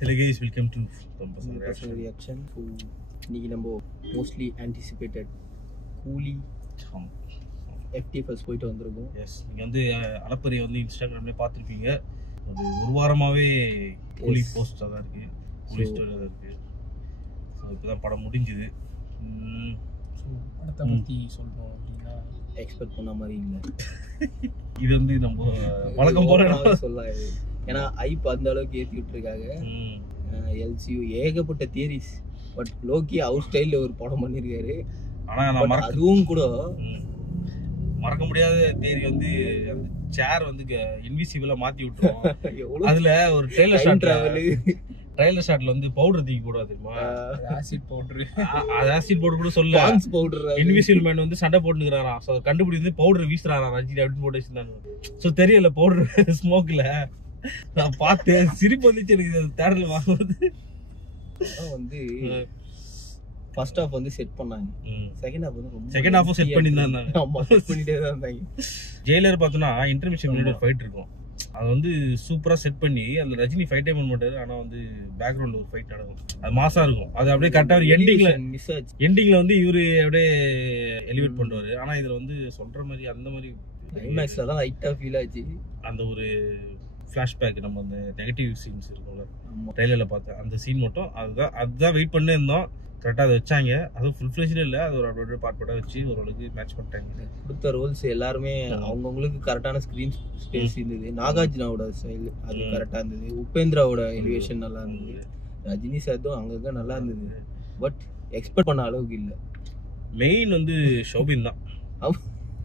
Hello guys, welcome to personal reaction to இன்னைக்கு நம்ம mostly anticipated கூலி FTFS போயிட்டு வந்திருக்கோம். எஸ், நீங்கள் வந்து அலப்பறையை வந்து இன்ஸ்டாகிராம்லேயே பார்த்துருப்பீங்க. அது ஒரு வாரமாகவே கூலி போஸ்ட்டாக தான் இருக்குது, கூலி ஸ்டோரியாக தான் இருக்குது. ஸோ இப்போ தான் படம் முடிஞ்சுது. ஸோ படத்தை பற்றி சொல்லணும் அப்படின்னா எக்ஸ்பெக்ட் பண்ண மாதிரி இல்லை. இது வந்து நம்ம வழக்கம் போல சொல்லலாம். ஏன்னா ஐப் அந்த அளவுக்கு ஏற்றி விட்டுருக்காங்க. LCU ஏகப்பட்ட தியரிஸ். பட் லோக்கி அவர் ஸ்டைலில் ஒரு படம் பண்ணியிருக்காரு. ஆனால் நான் அதுவும் கூட மறக்க முடியாத தேதி வந்து அந்த சேர் வந்து இன்விசிபிளாக மாற்றி விட்டுருவோம். அதில் ஒரு ட்ரெய்லர் ஷாட்ல வந்து பவுடர் தூக்கி போடுவா தெரியுமா? Acid powder. அது ஆசிட் பவுடர் கூட சொல்ல, இன்விசிபிள் மேன் வந்து சண்டை போட்டுக்கிறாராம். ஸோ கண்டுபிடிச்சு பவுடர் வீசுறாராம் ரஜினி அப்படின்னு போட்டு வச்சிருந்தாங்க. ஸோ தெரியல பவுடர் ஸ்மோக்ல நான் பார்த்து சிரிப்பு வந்துச்சு எனக்கு தேடல வாங்குறது. வந்து ஃபர்ஸ்ட் ஹாஃப் வந்து செட் பண்ணாங்க. செகண்ட் ஹாஃப் வந்து ரொம்ப செகண்ட் ஹாஃபும் செட் பண்ணியிருந்தாங்க. ஆமா, செட் பண்ணிட்டே தான் இருந்தாங்க. ஜெயிலர் பார்த்தோன்னா இன்டர்மிஷன் முன்னாடி ஒரு ஃபைட் இருக்கும். அது வந்து சூப்பராக செட் பண்ணி அந்த ரஜினி ஃபைட்டே பண்ண மாட்டாரு. ஆனால் வந்து பேக்ரவுண்டில் ஒரு ஃபைட் நடக்கும். அது மாசா இருக்கும். அது அப்படியே கரெக்டாக எண்டிங்ல வந்து இவரு அப்படியே எலிவேட் பண்ணுவாரு. ஆனால் இதில் வந்து சொல்ற மாதிரி அந்த மாதிரி கிளைமேக்ஸ்ல தான் லைட்டா ஃபீல் ஆச்சு. அந்த ஒரு ஃப்ளாஷ்பேக், நம்ம அந்த நெகட்டிவ் சீன்ஸ் இருக்கும்ல ட்ரெய்லரில் பார்த்தேன், அந்த சீன் மட்டும் அதுதான் வெயிட் பண்ணி இருந்தோம். கரெக்டாக அதை வச்சாங்க. அதுவும் ஃபுல் ஃப்ளெஜ்டு இல்லை, அது ஒரு அப்படியே பார்ட் வச்சு ஓரளவுக்கு மேட்ச் பண்ணிட்டாங்க. கொடுத்த ரோல்ஸ் எல்லாருமே அவங்கவுங்களுக்கு கரெக்டான ஸ்க்ரீன் ஸ்பேஸ் இருந்தது. நாகார்ஜுனாவோட ஸ்டைல் அது கரெக்டாக இருந்தது. உபேந்திராவோட எலிவேஷன் நல்லா இருந்தது. ரஜினி சார்தும் அங்கங்கே நல்லா இருந்தது. பட் எக்ஸ்பெக்ட் பண்ண அளவுக்கு இல்லை. மெயின் வந்து ஷோபின் தான்.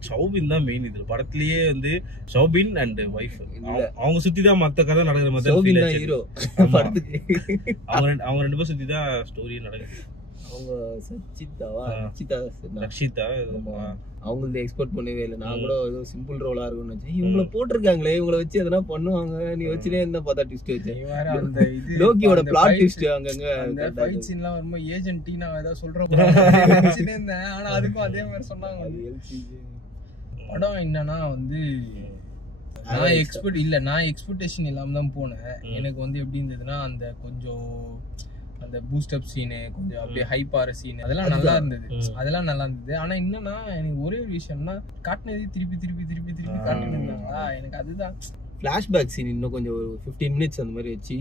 ஷௌபின் தான் மெயின். இதுல படத்திலேயே வந்து ஷௌபின் அண்ட் வைஃப் அவங்க சுத்தி தான் மத்த கதை நடக்கிற மாதிரி. ஹீரோ அவங்க ரெண்டு பேரும் சுத்தி தான் ஸ்டோரியே நடக்குது. அவங்க ரக்ஷிதா அவங்களது எக்ஸ்பெக்ட் பண்ணவே இல்லை. நான் கூட ஏதோ சிம்பிள் ரோலா இருக்கும்னு வச்சேன். இவங்களை போட்டிருக்காங்களே, இவங்களை வச்சு எதனா பண்ணுவாங்க நீ வச்சுனே இருந்தா பார்த்தா ட்விஸ்ட் வச்சேன். அந்த இது லோக்கியோட பிளாட் ட்விஸ்ட் அங்கங்க அந்த ஃபைட் சீன்லாம் வரும்போது ஏஜென்ட் டீனா ஏதோ சொல்றேன் இருந்தேன். ஆனா அதுக்கும் அதே மாதிரி சொன்னாங்க. படம் என்னன்னா வந்து நான் எக்ஸ்பெக்டேஷன் இல்லாம தான் போனேன். எனக்கு வந்து எப்படி இருந்ததுன்னா அந்த கொஞ்சம் அந்த பூஸ்ட் அப் சீனு, கொஞ்சம் அப்படியே ஹைப் ஆற சீன் அதெல்லாம் நல்லா இருந்தது. ஆனா என்னன்னா எனக்கு ஒரே ஒரு விஷயம்னா காட்டினது திருப்பி காட்டிட்டு இருந்தாங்களா, எனக்கு அதுதான் ஃபிளாஷ்பேக் சீன் இன்னும் கொஞ்சம் ஒரு 15 மினிட்ஸ் அந்த மாதிரி வச்சு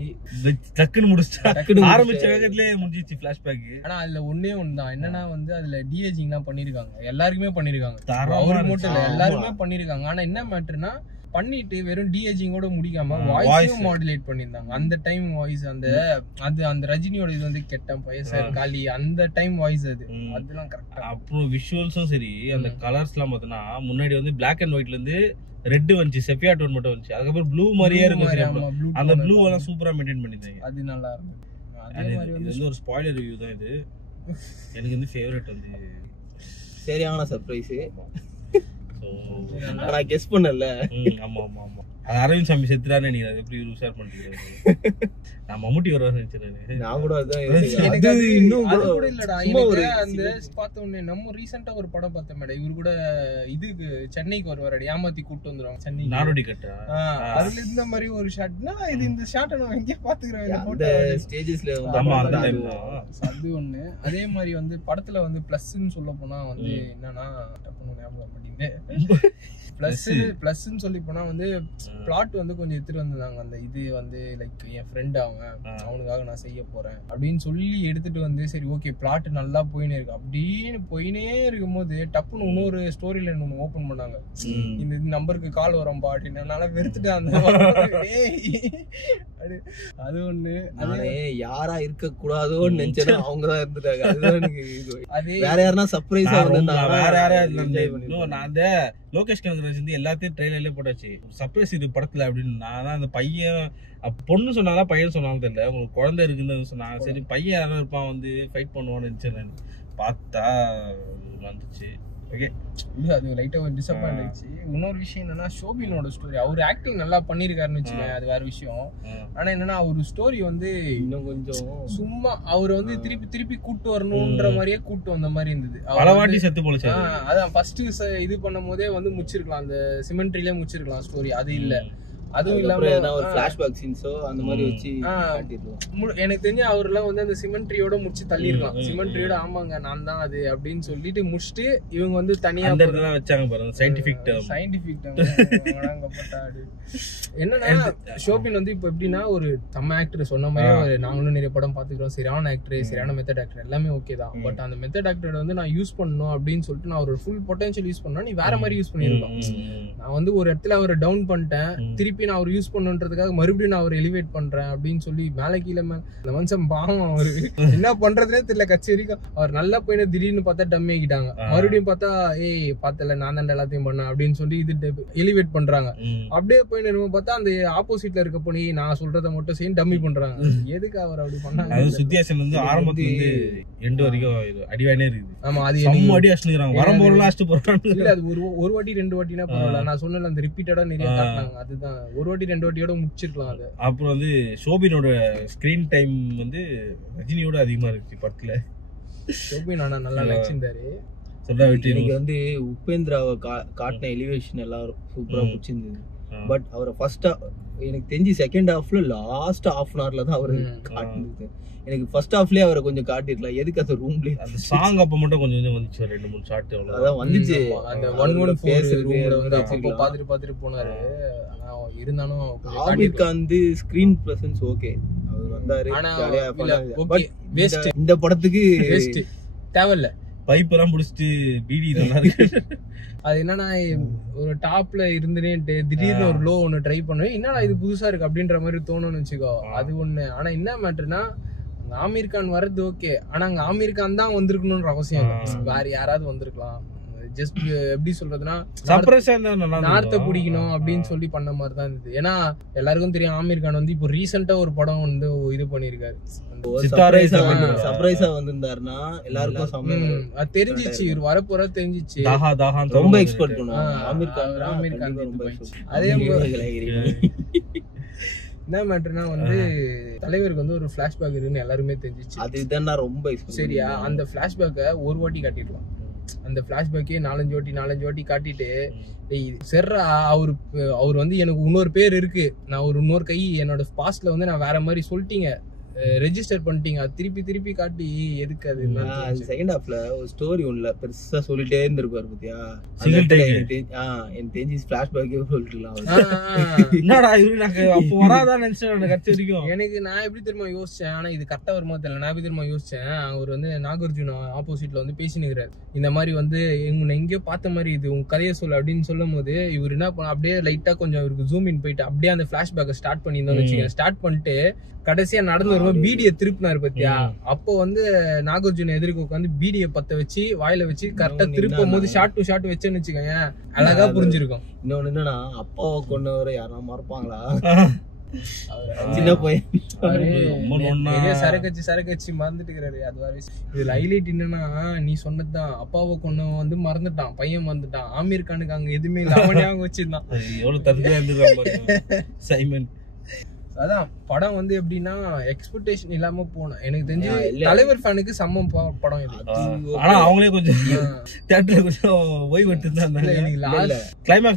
டக்குன்னு முடிச்சிட்டாங்க. ஆரம்பிச்ச வேகத்திலே முடிஞ்சிச்சு ஃபிளாஷ்பேக். ஆனா அதுல ஒண்ணே ஒண்ணுதான் என்னன்னா வந்து அதுல டிஏஜிங்லாம் பண்ணிருக்காங்க. எல்லாருக்குமே பண்ணிருக்காங்க, அவருக்கு மட்டும் இல்ல எல்லாருமே பண்ணிருக்காங்க. ஆனா என்ன மேட்டர்னா பண்ணிட்டு வெறும் டிஏஜிங்கோட முடிக்காம வாய்ஸும் மாடுலேட் பண்ணிருந்தாங்க. அந்த டைம் வாய்ஸ் அந்த ரஜினியோட இது வந்து கெட்ட பயசர் காலி அந்த டைம் வாய்ஸ் அதெல்லாம் கரெக்டா. அப்புறம் விஷுவல்ஸும் சரி, அந்த கலர்ஸ் எல்லாம் பார்த்தோன்னா முன்னாடி வந்து பிளாக் அண்ட் ஒயிட்ல இருந்து ரெட் வந்துச்சு, செஃபியா டோன் மட்டும் வந்துச்சு. அதுக்கப்புறம் ப்ளூ மாதிரியே இருக்கும். அந்த ப்ளூ எல்லாம் சூப்பரா மெயின்டைன் பண்ணிருந்தாங்க. அது நல்லா இருந்தது. இது வந்து ஒரு ஸ்பாயிலர் ரிவ்யூ தான் இது. எனக்கு வந்து ஃபேவரட் வந்து சரியான சர்ப்ரைஸ். நான் கெஸ் பண்ணல. ஆமா அது அரவிந்த் சாமி செத்துறாரு. நீங்க அதை எப்படி ஷேர் பண்ணிக்கிறீங்க? நான் மம்முட்டி வருவாரு நினைச்சிருக்கேன். நான் கூட அதான் இன்னும் கூட இல்லடா. அந்த பார்த்த உடனே நம்ம ரீசெண்டா ஒரு படம் பார்த்தோம் மேடம். இவரு கூட இதுக்கு சென்னைக்கு வருவாரு, ஏமாத்தி கூட்டு வந்துருவாங்க சென்னை நாடோடி கட்டா. அதுல இந்த மாதிரி ஒரு ஷாட்னா இது இந்த ஷாட்டை நம்ம எங்கேயே பாத்துக்கிறோம் ஸ்டேஜஸ்ல. அது ஒண்ணு. அதே மாதிரி வந்து படத்துல வந்து பிளஸ்ன்னு சொல்ல போனா வந்து என்னன்னா ஞாபகம் மாட்டேங்குது. பிளஸ்ன்னு சொல்லி போனா வந்து பிளாட் வந்து கொஞ்சம் எடுத்துட்டு வந்திருந்தாங்க. அந்த இது வந்து லைக் என் ஃப்ரெண்ட் அவனுக்காக நான் செய்ய போறேன் அப்படின்னு சொல்லி எடுத்துட்டு வந்து சரி ஓகே பிளாட் நல்லா போயினே இருக்கு அப்படின்னு போயினே இருக்கும்போது டப்புன்னு இன்னொரு ஸ்டோரி லைன் ஒன்று ஓபன் பண்ணாங்க. இந்த நம்பருக்கு கால் வரும் பாட்டு என்னால வெறுத்துட்டேன். அந்த அது ஒண்ணு. நானே யாரா இருக்க கூடாதோன்னு நினைச்சேன்னா அவங்கதான் இருந்துட்டாங்க. அதுதான் எனக்கு அதே வேற யாருன்னா சர்ப்ரைஸா வேற யாரா நான் அந்த லோகேஷ் கனகராஜ் வந்து எல்லாத்தையும் ட்ரெய்லர்லயே போட்டாச்சு சர்ப்ரைஸ் இது படத்துல அப்படின்னு. நான் தான் அந்த பையன் பொண்ணு சொன்னாங்களா பையன் சொன்னாலும் தெரியல, உங்களுக்கு குழந்தை இருக்குன்னு சொன்னாங்க. சரி பையன் யாரும் இருப்பான் வந்து ஃபைட் பண்ணுவான்னு நினைச்சேன். பார்த்தா வந்துச்சு. ஓகே, அது லைட்டா ஒரு டிசப்பாயிண்ட் ஆயிடுச்சு. இன்னொரு விஷயம் என்னன்னா ஷோபினோட ஸ்டோரி. அவர் ஆக்டிங் நல்லா பண்ணிருக்காருன்னு வச்சுக்கேன், அது வேற விஷயம். ஆனா என்னன்னா அவர் ஸ்டோரி வந்து இன்னும் கொஞ்சம் சும்மா அவர் வந்து திருப்பி கூட்டு வரணும்ன்ற மாதிரியே கூட்டு வந்த மாதிரி இருந்தது. பலவாட்டி செத்து போல. அதான் ஃபர்ஸ்ட் இது பண்ணும் போதே வந்து முடிச்சிருக்கலாம், அந்த சிமெண்ட்ரிலே முடிச்சிருக்கலாம் ஸ்டோரி. அது இல்ல, அதுவும் இல்லாம ஒரு ஃபிளாஷ்பேக் சீன்ஸோ அந்த மாதிரி வச்சு காட்டிடலாம். எனக்கு தெரிஞ்சு அவர்லாம் வந்து அந்த சிமெண்ட்ரியோட முடிச்சு தள்ளிருக்கலாம். சிமெண்ட்ரியோட ஆமாங்க நான் தான் அது அப்படின்னு சொல்லிட்டு முடிச்சுட்டு இவங்க வந்து தனியா வச்சாங்க பாருங்க. சயின்டிபிக் என்னன்னா ஷோபின் வந்து இப்ப எப்படின்னா ஒரு தம்ம ஆக்டர் சொன்ன மாதிரி நாங்களும் நிறைய படம் பாத்துக்கிறோம். சரியான ஆக்டர், சரியான மெத்தட் ஆக்டர் எல்லாமே ஓகே தான். பட் அந்த மெத்தட் ஆக்டர் வந்து நான் யூஸ் பண்ணணும் அப்படின்னு சொல்லிட்டு நான் ஒரு ஃபுல் பொட்டன்ஷியல் யூஸ் பண்ணா நீ வேற மாதிரி யூஸ் பண்ணிருக்கோம். நான் வந்து ஒரு இடத்துல அவரை டவுன் பண்ணிட்டேன், திருப்பி நான் அவர் யூஸ் பண்ணுன்றதுக்காக மறுபடியும் நான் அவர் எலிவேட் பண்றேன் அப்படின்னு சொல்லி மேல கீழே அந்த மனுஷன் பாவம் அவரு என்ன பண்றதுனே தெரியல. கச்சேரிக்கும் அவர் நல்லா போயின்னு திடீர்னு பார்த்தா டம்மி ஆகிட்டாங்க. மறுபடியும் பார்த்தா ஏய் பார்த்தல நான் தான் எல்லாத்தையும் பண்ணேன் அப்படின்னு சொல்லி இது எலிவேட் பண்றாங்க. அப்படியே போய் நம்ம பார்த்தா அந்த ஆப்போசிட்ல இருக்க போனி நான் சொல்றதை மட்டும் செய்ய டம்மி பண்றாங்க. எதுக்கு அவர் அப்படி பண்ணாங்க? சுத்தியாசன் வந்து ஆரம்பத்துல இருந்து எண்டு வரைக்கும் அடிவானே இருக்குது. ஆமா அது அடி அடிச்சுக்கிறாங்க. வரும்போது லாஸ்ட் போறாங்க. இல்ல அது ஒரு வாட்டி 2 வாட்டினா பரவாயில்ல. நான் சொன்னல அந்த ரிப்பீட்டடா நிறைய காட்டுனாங்க. அதுதான் ஒரு வாட்டி 2 வாட்டியோட முடிச்சிருக்கலாம் அது. அப்புறம் வந்து ஷோபினோட ஸ்கிரீன் டைம் வந்து ரஜினியோட அதிகமா இருக்கு படத்துல. ஷோபின் ஆனா நல்லா நடிச்சிருந்தாரு. எனக்கு வந்து உபேந்திராவை காட்டின எலிவேஷன் எல்லாரும் சூப்பரா பிடிச்சிருந்தது. பட் அவரை ஃபர்ஸ்ட் எனக்கு தெரிஞ்சு செகண்ட் ஹாஃப்ல லாஸ்ட் ஹாஃப் அன் ஹவர்ல தான் அவரு காட்டினது. எனக்கு ஃபர்ஸ்ட் ஹாஃப்லயே அவரை கொஞ்சம் காட்டிருக்கலாம். எதுக்கு அந்த ரூம்லயே அந்த சாங் அப்ப மட்டும் கொஞ்சம் வந்துச்சு, 2-3 ஷாட் அதான் வந்துச்சு. அந்த 114 ரூம்ல வந்து அப்பப்போ பாத்துட்டு போனாரு. ஆனா இருந்தாலும் Aamir Khan screen presence okay, அவர் வந்தாரு. பட் வேஸ்ட், இந்த படத்துக்கு வேஸ்ட் தேவையில்ல. பைப் எல்லாம் முடிச்சிட்டு பீடி நல்லா இருக்கு. அது என்னன்னா ஒரு டாப்ல இருந்துட்டு திடீர்னு ஒரு லோ ஒண்ணு ட்ரை பண்ணுவேன், என்னடா இது புதுசா இருக்கு அப்படின்ற மாதிரி தோணும்னு வச்சுக்கோ. அது ஒண்ணு. ஆனா என்ன மேட்டர்னா ஆமீர் கான் வர்றது ஓகே, ஆனா அங்க ஆமீர் கான் தான் வந்திருக்கணும்ன்ற அவசியம் வேற யாராவது வந்திருக்கலாம். ஜஸ்ட் எப்படி சொல்றதுன்னா நார்த்த பிடிக்கணும் அப்படின்னு சொல்லி பண்ண மாதிரி தான் இருந்தது. ஏன்னா எல்லாருக்கும் தெரியும் ஆமீர் கான் வந்து இப்போ ரீசெண்டா ஒரு படம் வந்து இது பண்ணிருக்காரு. சர்ப்ரைஸா வந்திருந்தாருன்னா எல்லாருக்கும் தெரிஞ்சிச்சு இவர் வரப்போற தெரிஞ்சிச்சு. ரொம்ப எக்ஸ்பெக்ட் பண்ணுவாங்க ஆமீர் கான். அதே என்ன மேட்டர்னா வந்து தலைவருக்கு வந்து ஒரு பிளாஷ்பேக் இருக்குன்னு எல்லாருமே தெரிஞ்சிச்சு. அதுதான் ரொம்ப சரியா அந்த பிளாஷ்பேக்கை ஒரு வாட்டி காட்டிடலாம். அந்த பிளாஷ்பேக்கே 4 வாட்டி காட்டிட்டு செர்ரா அவர் வந்து எனக்கு இன்னொரு பேர் இருக்கு, நான் ஒரு இன்னொரு கை என்னோட பாஸ்ட்ல வந்து நான் வேற மாதிரி சொல்லிட்டீங்க, ரெஜிஸ்டர் பண்ணிட்டீங்க, திருப்பி காட்டி எதுக்கு? அது செகண்ட் ஹாஃப்ல ஒரு ஸ்டோரி ஒண்ணுல பெருசா சொல்லிட்டே இருந்திருப்பாரு பாத்தியா. எனக்கு தெரிஞ்சு பிளாஷ்பேக்கே சொல்லிட்டுலாம். எனக்கு நான் எப்படி தெரியுமா யோசிச்சேன், ஆனா இது கரெக்டா வருமா தெரியல. நான் எப்படி தெரியுமா யோசிச்சேன், அவர் வந்து நாகார்ஜுன ஆப்போசிட்ல வந்து பேசினுக்கிறாரு. இந்த மாதிரி வந்து எங்கேயோ பார்த்த மாதிரி இது உங்க கதையை சொல்லு அப்படின்னு சொல்லும் போது இவர் என்ன பண்ண அப்படியே லைட்டா கொஞ்சம் அவருக்கு ஜூம் இன் போயிட்டு அப்படியே அந்த பிளாஷ்பேக்கை ஸ்டார்ட் பண்ணியிருந்தோம்னு வச்சுக்கோங்க. ஸ்டார்ட் பண்ணிட்டு கடைசியா நடந்து வரும்போது பீடியை திருப்பினாரு பத்தியா. அப்போ வந்து நாகார்ஜுன எதிர்க்க உட்காந்து பீடியை பத்த வச்சு வாயில வச்சு கரெக்டா திருப்பும் போது ஷார்ட் டு ஷார்ட் வச்சேன்னு வச்சுக்கோங்க, அழகா புரிஞ்சிருக்கும். இன்னொன்னு என்னன்னா அப்பாவை கொண்டவரை யாரா மறப்பாங்களா? சின்ன பையன் சரக்கச்சு மறந்துட்டு இருக்கிறாரு. அது வரை இதுல ஹைலைட் என்னன்னா நீ சொன்னதுதான், அப்பாவை கொண்டு வந்து மறந்துட்டான், பையன் மறந்துட்டான். ஆமீர் கானுக்கு அங்க எதுவுமே இல்ல, அவனே அங்க வச்சிருந்தான். எவ்வளவு தகுதியா இருந்தது சைமன். அதான் படம் வந்து எப்படின்னா எக்ஸ்பெக்டேஷன் இல்லாம போனேன். எனக்கு தெரிஞ்சு தலைவர் ஃபேனுக்கு சம்மம் படம் இது. ஆனா அவங்களே கொஞ்சம் தியேட்டர்ல கொஞ்சம் ஓய்வு எடுத்துட்டாங்க.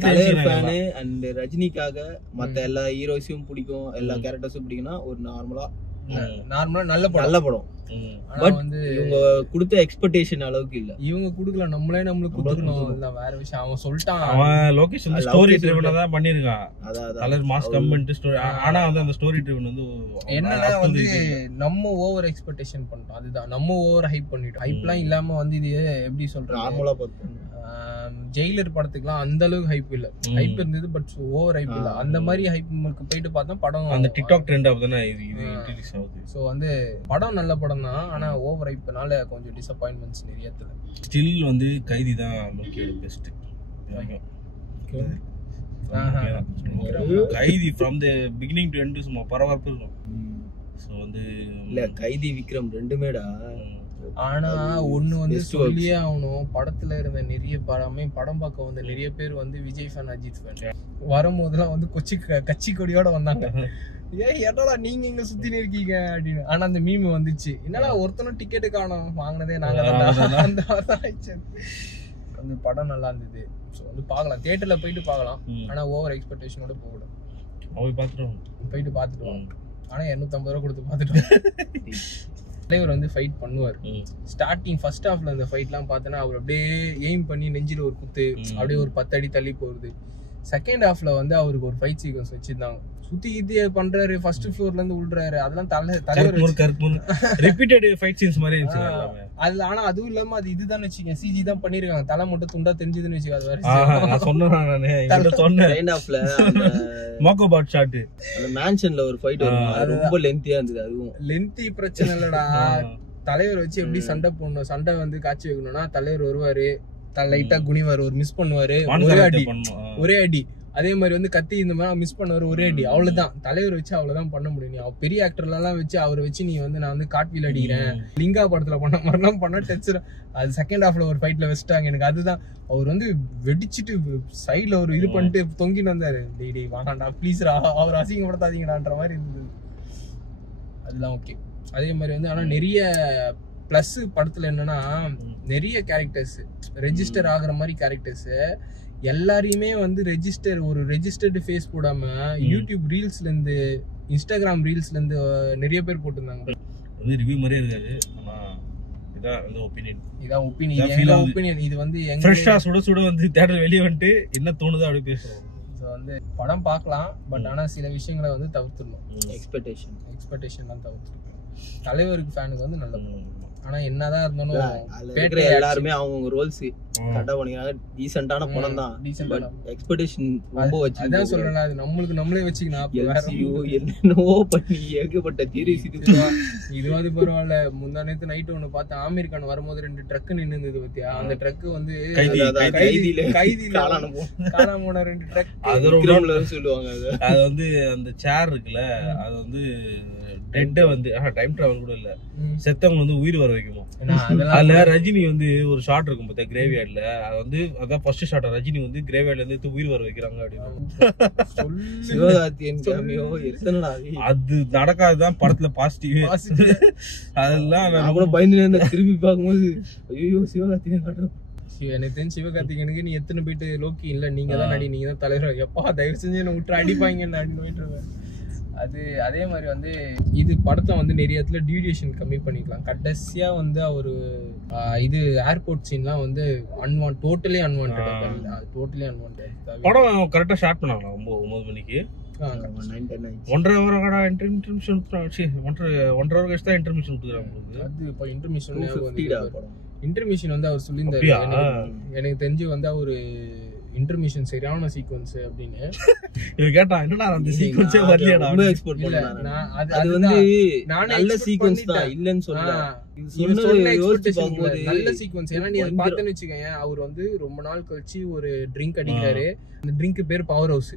தலைவர் ஃபேனு அண்ட் ரஜினிக்காக மத்த எல்லா ஹீரோஸையும் பிடிக்கும், எல்லா கேரக்டர்ஸும் பிடிக்கும்னா ஒரு நார்மலா நல்ல படம். பட் வந்து இவங்க கொடுத்த எக்ஸ்பெக்டேஷன் அளவுக்கு இல்ல. இவங்க குடுக்கல, நம்மளுக்கு கொடுத்துக்கணும். இல்ல வேற விஷயம். அவன் சொல்லிட்டான், அவன் லொகேஷன் ஸ்டோரி ட்ரிவனா தான் பண்ணிருக்கான். அதாவது மாஸ் கமெண்ட் ஸ்டோரி. ஆனா வந்து அந்த ஸ்டோரி ட்ரிவன் வந்து என்னன்னா வந்து நம்ம ஓவர் எக்ஸ்பெக்டேஷன் பண்றோம். அதுதான் நம்ம ஓவர் ஹைப் பண்ணிட்டோம். ஹைப்லாம் இல்லாம வந்து இது எப்படி சொல்றது, நார்மலா பார்த்தோம். ஜெயிலர் படத்துக்குலாம் அந்த அளவுக்கு ஹைப் இல்ல. ஹைப் இருந்தது பட் ஓவர் ஹைப் இல்ல. அந்த மாதிரி ஹைப் போயிட்டு பார்த்தா படம் அந்த டிக்டாக் ட்ரெண்ட் ஆகுதுன்னா இது இன்ட்ரோ듀ஸ் ஆகுது. சோ வந்து படம் நல்ல படம் தான், ஆனா ஓவர் ஹைப்னால கொஞ்சம் டிசப்பாயின்ட்மென்ட்ஸ் நிறைய இருக்கு. ஸ்டில் வந்து கைதி தான் முக்கிய பெஸ்ட். கைதி from the beginning to end சும்மா பரபரப்பு இருக்கும். சோ வந்து இல்ல கைதி விக்ரம் ரெண்டுமேடா. ஆனா ஒண்ணு வந்து சொல்லியே ஆகணும், படத்துல இருந்த நிறைய படம் பார்க்க வந்த நிறைய பேர் வந்து விஜய் ஃபேன், அஜித் ஃபேன். வரும்போதெல்லாம் வந்து கட்சி கொடியோட வந்தாங்க. என்னடா நீங்க இங்க சுத்தினு இருக்கீங்க அப்படின்னு. ஆனா அந்த மீம் வந்துச்சு, என்னடா ஒருத்தனும் டிக்கெட்டு காணோம், வாங்கினதே நாங்க அந்த அந்த படம் நல்லா இருந்தது. ஸோ வந்து பார்க்கலாம், தியேட்டர்ல போயிட்டு பார்க்கலாம். ஆனா ஓவர் எக்ஸ்பெக்டேஷனோட போகலாம். போய் பார்த்துருவோம். போயிட்டு பார்த்துட்டு ஆனா 250 ரூபா கொடுத்து பார்த்துட்டு தலைவர் வந்து ஃபைட் பண்ணுவார். ஸ்டார்டிங் ஃபர்ஸ்ட் ஹாஃப்ல அந்த ஃபைட்லாம் பார்த்தோன்னா அவர் அப்படியே எய்ம் பண்ணி நெஞ்சில் ஒரு குத்து அப்படியே ஒரு 10 அடி தள்ளி போகுது. செகண்ட் ஹாஃப்ல வந்து அவருக்கு ஒரு ஃபைட் சீக்வன்ஸ் வச்சிருந்தாங்க. சுத்தி ஈத்திய பண்றாரு, ஃபர்ஸ்ட் ஃப்ளோர்ல இருந்து உள்றாரு. அதெல்லாம் தலைவர் ரிப்பீட்டட் ஃபைட் சீன்ஸ் மாதிரி இருந்துச்சு எல்லாமே. அது ஆனா அதுவும் இல்லாம அது இதுதான் வச்சுக்க சிஜி தான் பண்ணிருக்காங்க. தலை மட்டும் துண்டா தெரிஞ்சதுன்னு வச்சுக்க. அது வேற நான் சொன்னேன் செகண்ட் ஹாஃப்ல மோகோபாட் ஷாட் அந்த மேன்ஷன்ல ஒரு ஃபைட் வரும். அது ரொம்ப லென்த்தியா இருந்தது. அதுவும் லென்த்தி பிரச்சனை இல்லடா. தலைவர் வச்சு எப்படி சண்டை போடணும், சண்டை வந்து காட்சி வைக்கணும்னா தலைவர் வருவாரு, லைட்டா குனிவாரு, ஒரு மிஸ் பண்ணுவாரு, ஒரே அடி. அதே மாதிரி வந்து கத்தி இந்த மாதிரி மிஸ் பண்ணுவாரு, ஒரே அடி. அவ்வளவுதான் தலைவர் வச்சு அவ்வளவுதான் பண்ண முடியும். நீ பெரிய ஆக்டர்ல எல்லாம் வச்சு அவரை வச்சு நீ வந்து நான் வந்து காட்வீல் அடிக்கிறேன் லிங்கா படத்துல பண்ண மாதிரிலாம் பண்ண டென்ஷன். அது செகண்ட் ஹாஃப்ல ஒரு ஃபைட்ல வச்சுட்டாங்க. எனக்கு அதுதான் அவர் வந்து வெடிச்சிட்டு சைட்ல ஒரு இது பண்ணிட்டு தொங்கின்னு வந்தாரு. டேய் வாண்டாண்டா ப்ளீஸ்ரா, அவர் அசிங்கப்படுத்தாதீங்கடான்ற மாதிரி இருந்தது. அதெல்லாம் ஓகே. அதே மாதிரி வந்து ஆனா நிறைய பிளஸ் படத்துல என்னன்னா நிறைய கேரக்டர்ஸ் ரெஜிஸ்டர் ஆகுற மாதிரி கேரக்டர்ஸ் எல்லாரையுமே வந்து ஒரு ரெஜிஸ்டர்டு ஃபேஸ் போடாம யூடியூப் ரீல்ஸ்ல இருந்து இன்ஸ்டாகிராம் ரீல்ஸ்ல இருந்து நிறைய பேர் போட்டிருந்தாங்க. அது ரிவ்யூ மாதிரியே இருக்காது. ஆனா இதான் ஒபினியன். இது வந்து ஃப்ரெஷ்ஷா சுட வந்து தியேட்டர் வெளியே வந்துட்டு என்ன தோணுதோ அப்படி பேசுவோம். வந்து படம் பார்க்கலாம், பட் ஆனா சில விஷயங்களை வந்து தவிர்த்துடணும். எக்ஸ்பெக்டேஷன் தவிர்த்துருக்கணும். தலைவருக்கு ஃபேனுக்கு வந்து நல்ல படம். ஆனா என்னதான் இருந்தாலும் எல்லாருமே அவங்க ரோல்ஸ் கரெக்டா பண்ணிக்கிறாங்க. டீசென்ட்டான படம் தான். பட் எக்ஸ்பெக்டேஷன் ரொம்ப வச்சு அதான் சொல்றேன். அது நம்மளே வச்சுக்கணும். என்னென்னவோ பண்ணி ஏகப்பட்ட தியரிஸ் இது வந்து பரவாயில்ல. முந்தா நேத்து நைட் ஒண்ணு பார்த்தேன். ஆமீர் கான் வரும்போது 2 ட்ரக் நின்னுது பத்தியா. அந்த ட்ரக் வந்து கைதில காணாம போன 2 ட்ரக் சொல்லுவாங்க. அது வந்து அந்த சேர் இருக்குல்ல, அது வந்து டெட்ட வந்து டைம் டிராவல் கூட இல்ல, செத்தவங்க வந்து உயிர் வர வைக்குமா. அதுல ரஜினி வந்து ஒரு ஷாட் இருக்கும் பார்த்தா கிரேவியார்ட்ல. அது வந்து அதான் ஃபர்ஸ்ட் ஷாட். ரஜினி வந்து கிரேவியார்ட்ல இருந்து உயிர் வர வைக்கிறாங்க அப்படின்னு. சிவகார்த்திகேயன் கேமியோ எத்தனடா அது நடக்காதுதான் படத்துல பாசிட்டிவ். அதெல்லாம் நான் கூட பயந்து திரும்பி பார்க்கும்போது ஐயோ சிவகார்த்திகேயன் எனக்கு தெரிஞ்சு சிவகார்த்திகேயனுக்கு நீ எத்தனை போயிட்டு லோக்கி இல்ல நீங்க தான் நடி, நீங்க தான் தலைவர், எப்பா தயவு செஞ்சு என்ன விட்டு அடிப்பாங்க அப்படின்னு போயிட்டு. அது அதே மாதிரி வந்து இது படத்தை வந்து நிறைய இடத்துல டியூரேஷன் கம்மி பண்ணிக்கலாம். கடைசியா வந்து அவரு இது ஏர்போர்ட் சீன்லாம் வந்து டோட்டலி அன்வான்டட். படம் கரெக்டா ஸ்டார்ட் பண்ணாங்களா 9 மணிக்கு 1.5 ஹவர் இன்டர்மிஷன் 1.5 ஹவர் கழிச்சு தான் இன்டர்மிஷன் கொடுக்குறாங்க. அது இப்போ இன்டர்மிஷன் வந்து அவர் சொல்லியிருந்தாரு. எனக்கு தெரிஞ்சு வந்து அவரு இன்டர்மிஷன் சரியான சீக்வென்ஸ் அப்படின்னு கேட்டா. என்னடா அந்த சீக்வென்ஸே வரலையடா, ரொம்ப எக்ஸ்போர்ட் பண்ணாங்க. அது வந்து நல்ல சீக்வென்ஸ் தான் இல்லன்னு சொல்லல. நல்ல சீக்வென்ஸ். ஏன்னா நீ பார்த்தேன்னு வச்சுக்கோங்க, அவர் வந்து ரொம்ப நாள் கழிச்சு ஒரு ட்ரிங்க் அடிக்கிறாரு. அந்த ட்ரிங்க் பேர் பவர் ஹவுஸ்.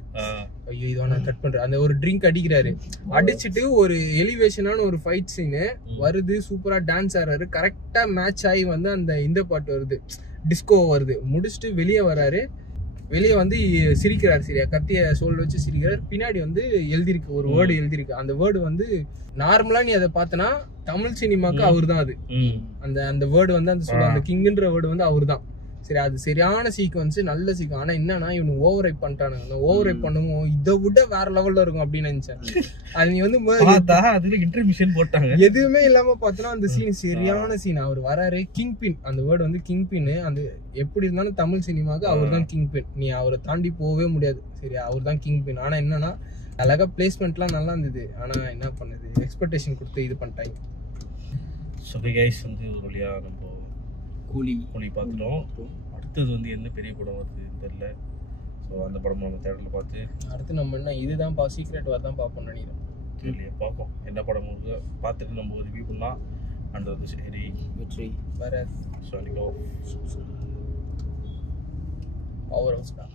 ஐயோ இதை நான் கட் பண்றேன். அந்த ஒரு ட்ரிங்க் அடிக்கிறாரு, அடிச்சுட்டு ஒரு எலிவேஷனான ஒரு ஃபைட் சீனு வருது. சூப்பரா டான்ஸ் ஆடுறாரு. கரெக்டா மேட்ச் ஆகி வந்து அந்த இந்த பாட்டு வருது, டிஸ்கோ வருது. முடிச்சுட்டு வெளியே வராரு. வெளியே வந்து சிரிக்கிறார். சரியா கத்திய சோல் வச்சு சிரிக்கிறார். பின்னாடி வந்து எழுதிருக்கு ஒரு வேர்டு எழுதிருக்கு. அந்த வேர்டு வந்து நார்மலா நீ அதை பார்த்தனா தமிழ் சினிமாக்கு அவர் தான் அது. அந்த வேர்டு வந்து அந்த சொல்ல அந்த கிங்ன்ற வேர்டு வந்து அவர் தான். சரி அது சரியான சீக்வன்ஸ், நல்ல சீக்வன்ஸ். ஆனா என்னன்னா இவனு ஓவர் ரைப் பண்ணிட்டானுங்க. ஓவர் ரைப் பண்ணுவோம் இதை விட வேற லெவல்ல இருக்கும் அப்படின்னு நினைச்சேன். அது நீ வந்து இன்டர்மிஷன் போட்டாங்க எதுவுமே இல்லாம பார்த்தோன்னா அந்த சீன் சரியான சீன். அவர் வராரு கிங் பின், அந்த வேர்டு வந்து கிங் பின். அந்த எப்படி இருந்தாலும் தமிழ் சினிமாவுக்கு அவர் தான் கிங் பின். நீ அவரை தாண்டி போகவே முடியாது. சரியா அவர் தான் கிங் பின். ஆனா என்னன்னா அழகா பிளேஸ்மெண்ட்லாம் நல்லா இருந்தது. ஆனா என்ன பண்ணுது எக்ஸ்பெக்டேஷன் கொடுத்து இது பண்ணிட்டாங்க. வந்து ஒரு வழியா நம்ம கூலி பார்த்துட்டோம். அடுத்தது வந்து என்ன பெரிய படம் வருது தெரியல. ஸோ அந்த படம் நம்ம தேட்டரில் பார்த்து அடுத்து நம்ம என்ன இதுதான் சீக்ரெட் வார் தான் பார்ப்போம் நினைக்கிறேன். தெரியலையே பார்ப்போம் என்ன படம் பார்த்துட்டு நம்ம ரிவ்யூ பண்ணலாம். அண்ட் வந்து சரி வெற்றி வர ஸோ பவர் ஹவுஸ் தான்.